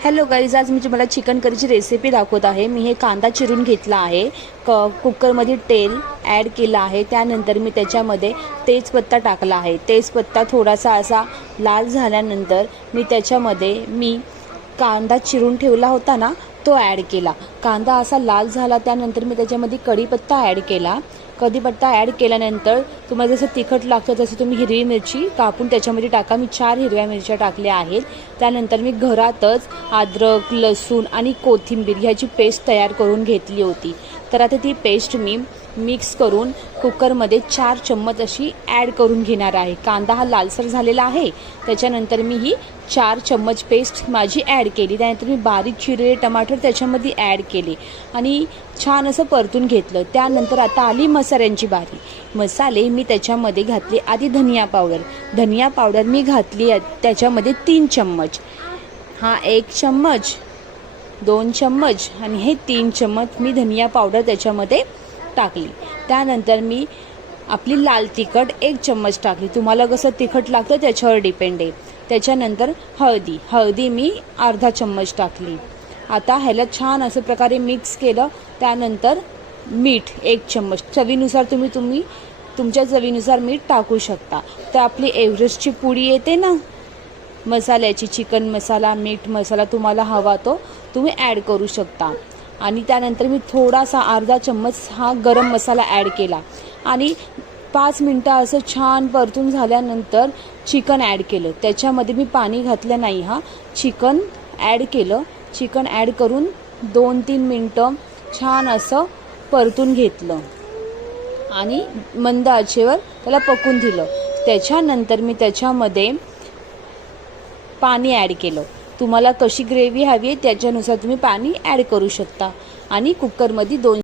Hello guys, आज मी तुम्हाला chicken करीची recipe दाखवत आहे। मी हे कांदा चिरून घेतला आहे, कुकरमध्ये तेल ॲड केलं आहे। त्यानंतर मी त्याच्यामध्ये तेजपत्ता टाकला आहे। तेजपत्ता थोडासा असा लाल झाल्यानंतर मी त्याच्यामध्ये कांदा चिरून ठेवला होता ना, तो ॲड केला। कांदा असा लाल झाला त्यानंतर मी त्याच्यामध्ये कढीपत्ता ॲड केला। कढीपत्ता ॲड केल्यानंतर तुम्हाला जसं तिखट लागतं तसं तुम्ही हिरवी मिरची कापून त्याच्यामध्ये टाका। मी 4 हिरव्या मिरच्या टाकल्या आहेत। त्यानंतर मी घरातच अद्रक, लसूण आणि कोथिंबीर ह्याची पेस्ट तयार करून घेतली होती। तर आता ती पेस्ट मी मिक्स करून कुकरमध्ये 4 चम्मच अशी ॲड करून घेणार आहे। कांदा हा लालसर झालेला आहे, त्याच्यानंतर मी ही 4 चम्मच पेस्ट माझी ॲड केली। त्यानंतर मी बारीक चिरलेले टमाटर त्याच्यामध्ये ॲड केले आणि छान असं परतून घेतलं। त्यानंतर आता आली मसाल्यांची बारी। मसाले मी त्याच्यामध्ये घातले। आधी धनिया पावडर मी घातली त्याच्यामध्ये 3 चम्मच। हा 1 चम्मच, 2 चम्मच आणि हे 3 चम्मच मी धनिया पावडर त्याच्यामध्ये टाकली। त्यानंतर मी आपली लाल तिखट 1 चम्मच टाकली। तुम्हाला कसं तिखट लागतं त्याच्यावर डिपेंड आहे। त्याच्यानंतर हळदी मी अर्धा चम्मच टाकली। आता ह्याला छान असं प्रकारे मिक्स केलं। त्यानंतर मीठ 1 चम्मच, चवीनुसार तुम्ही तुमच्या चवीनुसार मीठ टाकू शकता। तर आपली एव्हरेस्टची पुडी येते ना मसाल्याची, चिकन मसाला, मीठ मसाला तुम्हाला हवा तो तुम्ही ॲड करू शकता। आणि त्यानंतर मी थोडासा अर्धा चम्मच हा गरम मसाला ॲड केला आणि 5 मिनटं असं छान परतून झाल्यानंतर चिकन ॲड केलं। त्याच्यामध्ये मी पाणी घातलं नाही, चिकन ॲड केलं। चिकन ॲड करून 2-3 मिनटं छान असं परतून घेतलं आणि मंद आचेवर त्याला पकून दिलं। त्याच्यानंतर मी त्याच्यामध्ये पाणी ॲड केलं। तुम्हाला कशी ग्रेव्ही हवी आहे त्याच्यानुसार तुम्ही पाणी ॲड करू शकता आणि कुकरमध्ये 2